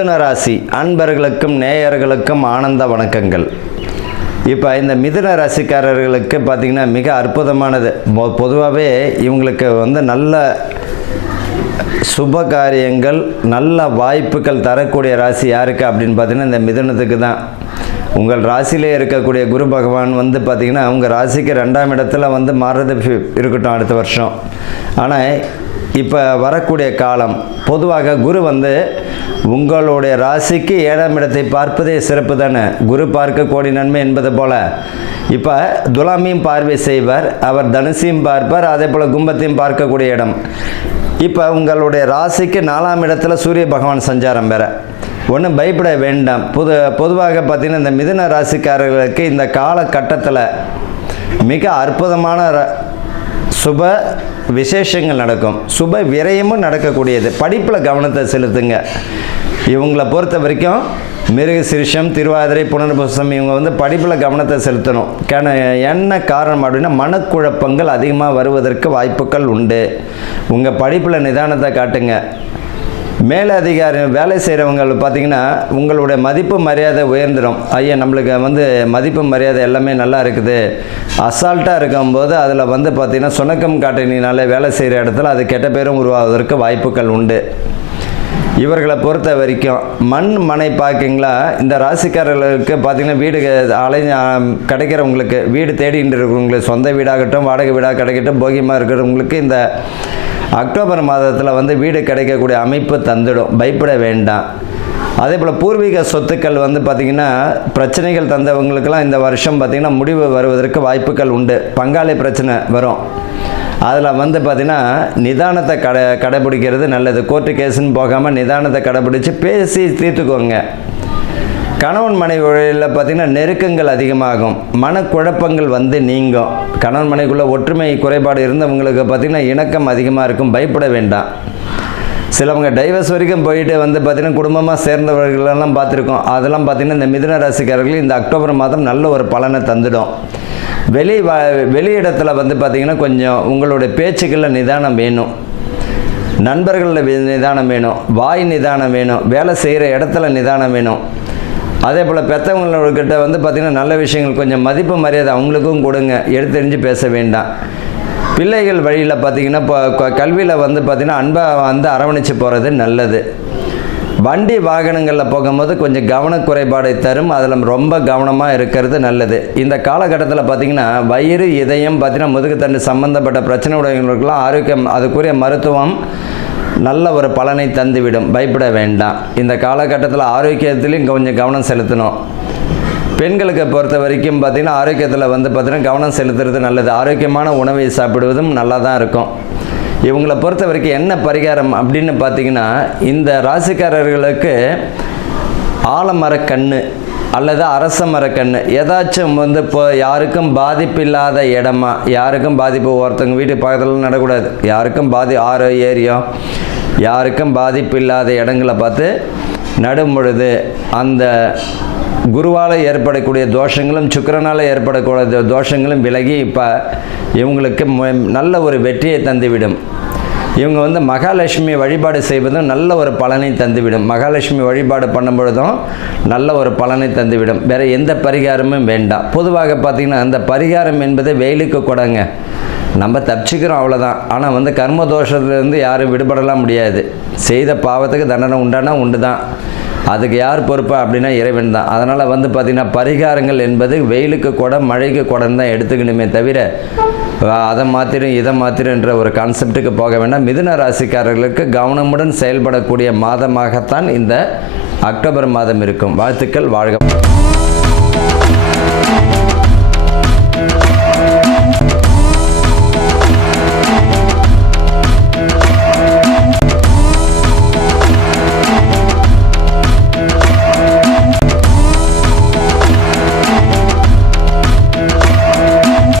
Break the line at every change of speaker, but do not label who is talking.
மிதுன ராசி அன்பர்களுக்கும் நேயர்களுக்கும் ஆனந்த வணக்கங்கள். இப்போ இந்த மிதுன ராசிக்காரர்களுக்கு பார்த்திங்கன்னா மிக அற்புதமானது. பொதுவாகவே இவங்களுக்கு வந்து நல்ல சுப காரியங்கள் நல்ல வாய்ப்புகள் தரக்கூடிய ராசி யாருக்கு அப்படின்னு பார்த்தீங்கன்னா இந்த மிதுனத்துக்கு தான். உங்கள் ராசியிலே இருக்கக்கூடிய குரு பகவான் வந்து பார்த்திங்கன்னா உங்கள் ராசிக்கு ரெண்டாம் இடத்துல வந்து மாறுறது இருக்கட்டும் அடுத்த வருஷம். ஆனால் இப்போ வரக்கூடிய காலம் பொதுவாக குரு வந்து உங்களுடைய ராசிக்கு ஏழாம் இடத்தை பார்ப்பதே சிறப்பு தானே? குரு பார்க்க கோடி நன்மை என்பது போல். இப்போ துலாமியும் பார்வை செய்வார் அவர் தனுசையும் பார்ப்பார் அதே போல் கும்பத்தையும் பார்க்கக்கூடிய இடம். இப்போ உங்களுடைய ராசிக்கு நாலாம் இடத்துல சூரிய பகவான் சஞ்சாரம் பெற ஒன்றும் பயப்பட வேண்டாம். பொது பொதுவாக பார்த்தீங்கன்னா இந்த மிதுன ராசிக்காரர்களுக்கு இந்த காலகட்டத்தில் மிக அற்புதமான ர- சுப விசேஷங்கள் நடக்கும். சுப விரயமும் நடக்கக்கூடியது. படிப்பில் கவனத்தை செலுத்துங்க. இவங்களை பொறுத்த வரைக்கும் மிருக சிரிஷம் திருவாதிரை புனர்புசம் இவங்க வந்து படிப்பில் கவனத்தை செலுத்தணும். கேன என்ன காரணம் அப்படின்னா மனக்குழப்பங்கள் அதிகமாக வருவதற்கு வாய்ப்புகள் உண்டு. உங்கள் படிப்பில் நிதானத்தை காட்டுங்க. மேலதிகாரி வேலை செய்கிறவங்க பார்த்தீங்கன்னா உங்களுடைய மதிப்பு மரியாதை உயர்ந்துடும் ஐயா நம்மளுக்கு வந்து மதிப்பு மரியாதை எல்லாமே நல்லா இருக்குது. அசால்ட்டாக இருக்கும்போது அதில் வந்து பார்த்திங்கன்னா சுணக்கம் காட்டினாலே வேலை செய்கிற இடத்துல அது கெட்ட பேரும் உருவாவதற்கு வாய்ப்புகள் உண்டு. இவர்களை பொறுத்த வரைக்கும் மண் மனை பார்க்கிங்களா இந்த ராசிக்காரர்களுக்கு பார்த்தீங்கன்னா வீடு அலை கிடைக்கிறவங்களுக்கு வீடு தேடிட்டு இருக்கிறவங்களுக்கு சொந்த வீடாகட்டும் வாடகை வீடாக கிடைக்கட்டும் போகியமாக இருக்கிறவங்களுக்கு இந்த அக்டோபர் மாதத்தில் வந்து வீடு கிடைக்கக்கூடிய அமைப்பு தந்துடும். பயப்பட வேண்டாம். அதே போல் பூர்வீக சொத்துக்கள் வந்து பார்த்திங்கன்னா பிரச்சனைகள் தந்தவங்களுக்கெல்லாம் இந்த வருஷம் பார்த்திங்கன்னா முடிவு வருவதற்கு வாய்ப்புகள் உண்டு. பங்காளி பிரச்சனை வரும். அதில் வந்து பார்த்திங்கன்னா நிதானத்தை கடை கடைபிடிக்கிறது நல்லது. கோர்ட்டு கேஸுன்னு போகாமல் நிதானத்தை கடைபிடிச்சி பேசி தீர்த்துக்கோங்க. கணவன் மனைவியில் பார்த்திங்கன்னா நெருக்கங்கள் அதிகமாகும். மனக்குழப்பங்கள் வந்து நீங்கும். கணவன் மனைவிக்குள்ளே ஒற்றுமை குறைபாடு இருந்தவங்களுக்கு பார்த்திங்கன்னா இணக்கம் அதிகமாக இருக்கும். பயப்பட வேண்டாம். சிலவங்க டைவர்ஸ் வரைக்கும் போயிட்டு வந்து பார்த்திங்கன்னா குடும்பமாக சேர்ந்தவர்களெல்லாம் பார்த்துருக்கோம். அதெல்லாம் பார்த்திங்கன்னா இந்த மிதுன ராசிக்காரர்கள் இந்த அக்டோபர் மாதம் நல்ல ஒரு பலனை தந்துடும். வெளி வ வெளியிடத்தில் வந்து பார்த்திங்கன்னா கொஞ்சம் உங்களுடைய பேச்சுக்களில் நிதானம் வேணும். நண்பர்களில் நிதானம் வேணும். வாய் நிதானம் வேணும். வேலை செய்கிற இடத்துல நிதானம் வேணும். அதே போல் பெற்றவங்களோட வந்து பார்த்திங்கன்னா நல்ல விஷயங்கள் கொஞ்சம் மதிப்பு மரியாதை அவங்களுக்கும் கொடுங்க. எடுத்தெறிஞ்சு பேச வேண்டாம். பிள்ளைகள் வழியில் பார்த்திங்கன்னா இப்போ கல்வியில் வந்து பார்த்திங்கன்னா அன்பாக வந்து அரவணைச்சு போகிறது நல்லது. வண்டி வாகனங்களில் போகும்போது கொஞ்சம் கவனக்குறைபாடை தரும். அதில் ரொம்ப கவனமாக இருக்கிறது நல்லது. இந்த காலகட்டத்தில் பார்த்திங்கன்னா வயிறு இதயம் பார்த்திங்கன்னா முதுகுத்தண்டு சம்மந்தப்பட்ட பிரச்சனை உடையவங்களுக்கெல்லாம் ஆரோக்கியம் அதுக்குரிய மருத்துவம் நல்ல ஒரு பலனை தந்துவிடும். பயப்பட வேண்டாம். இந்த காலகட்டத்தில் ஆரோக்கியத்திலையும் கொஞ்சம் கவனம் செலுத்தணும். பெண்களுக்கு பொறுத்த வரைக்கும் பார்த்திங்கன்னா ஆரோக்கியத்தில் வந்து பார்த்திங்கன்னா கவனம் செலுத்துறது நல்லது. ஆரோக்கியமான உணவை சாப்பிடுவதும் நல்லா தான் இருக்கும். இவங்களை பொறுத்த வரைக்கும் என்ன பரிகாரம் அப்படின்னு பார்த்தீங்கன்னா இந்த ராசிக்காரர்களுக்கு ஆலமரக்கண்ணு அல்லது அரச மரக்கண்ணு ஏதாச்சும் வந்து இப்போ யாருக்கும் பாதிப்பு இல்லாத இடமா யாருக்கும் பாதிப்பு ஒருத்தவங்க வீட்டு பக்கத்தில் நடக்கூடாது. யாருக்கும் பாதி ஆறோ ஏரியோ யாருக்கும் பாதிப்பு இல்லாத இடங்களை பார்த்து நடும் பொழுது அந்த குருவால் ஏற்படக்கூடிய தோஷங்களும் சுக்கரனால் ஏற்படக்கூடிய தோஷங்களும் விலகி இப்போ இவங்களுக்கு மு- நல்ல ஒரு வெற்றியை தந்துவிடும். இவங்க வந்து மகாலட்சுமி வழிபாடு செய்வதும் நல்ல ஒரு பலனை தந்துவிடும். மகாலட்சுமி வழிபாடு பண்ணும் பொழுதும் நல்ல ஒரு பலனை தந்துவிடும். வேறு எந்த பரிகாரமும் வேண்டாம். பொதுவாக பார்த்திங்கன்னா அந்த பரிகாரம் என்பது வெயிலுக்கு கொடங்க. நம்ம தப்பிச்சுக்கிறோம் அவ்வளோதான் ஆனால் வந்து கர்ம தோஷத்துலேருந்து யாரும் விடுபடலாம் முடியாது. செய்த பாவத்துக்கு தண்டனை உண்டானா உண்டு தான் அதுக்கு யார் பொறுப்பு அப்படின்னா இறைவன் தான். அதனால் வந்து பார்த்திங்கன்னா பரிகாரங்கள் என்பது வெயிலுக்கு குடம் மழைக்கு குடம் தான் எடுத்துக்கணுமே தவிர அதை மாத்திரம் இதை மாத்திரன்ற ஒரு கான்செப்ட்டுக்கு போக வேண்டாம். மிதுன ராசிக்காரர்களுக்கு கவனமுடன் செயல்படக்கூடிய மாதமாகத்தான் இந்த அக்டோபர் மாதம் இருக்கும். வாழ்த்துக்கள் வாழ்க